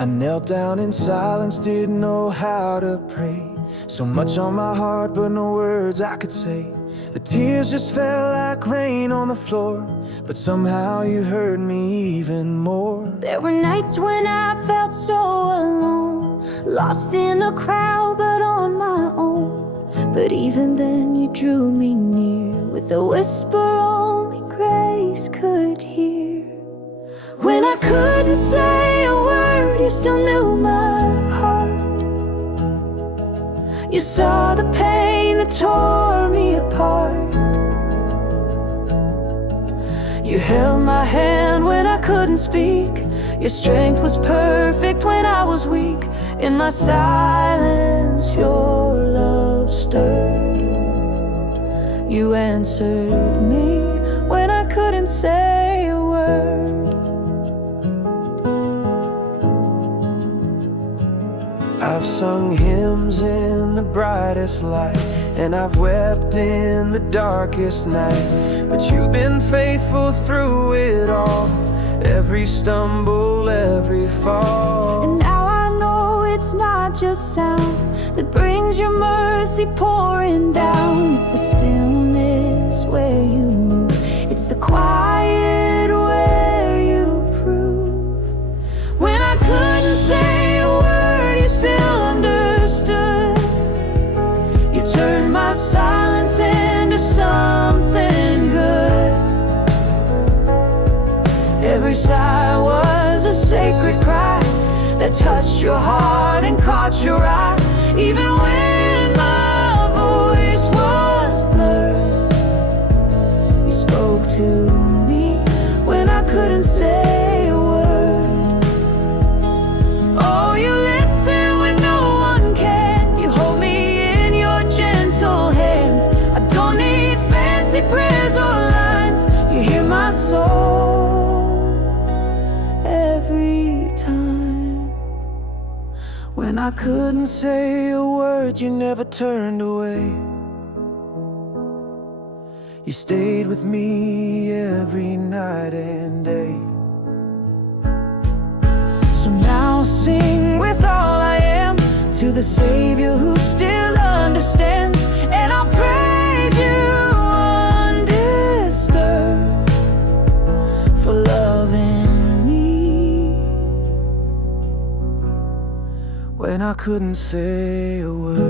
I knelt down in silence, didn't know how to pray. So much on my heart, but no words I could say. The tears just fell like rain on the floor, but somehow you hurt me even more. There were nights when I felt so alone, lost in the crowd but on my own. But even then you drew me near with a whisper only grace could hear. When I couldn't say a word, you still knew my heart. You saw the pain that tore me apart. You held my hand when I couldn't speak. Your strength was perfect when I was weak. In my silence, your love stirred. You answered me when I couldn't say a word. I've sung hymns in the brightest light, and I've wept in the darkest night. But you've been faithful through it all, every stumble, every fall. And now I know it's not just sound that brings your mercy pouring down. It's the stillness where you move, it's the quiet where you prove. When I couldn't say a word, you still understood. You turned my silence into something good. Every sigh was a sacred cry that touched your heart and caught your eye. Even when my voice was blurred, you spoke to me when I couldn't say a word. Oh, you listen when no one can. You hold me in your gentle hands. I don't need fancy prayers or lines. You hear my soul every time. When I couldn't say a word, you never turned away. You stayed with me every night and day. So now I'll sing with all I am to the Savior who still understands. And I'll praise you undisturbed for loving me when I couldn't say a word.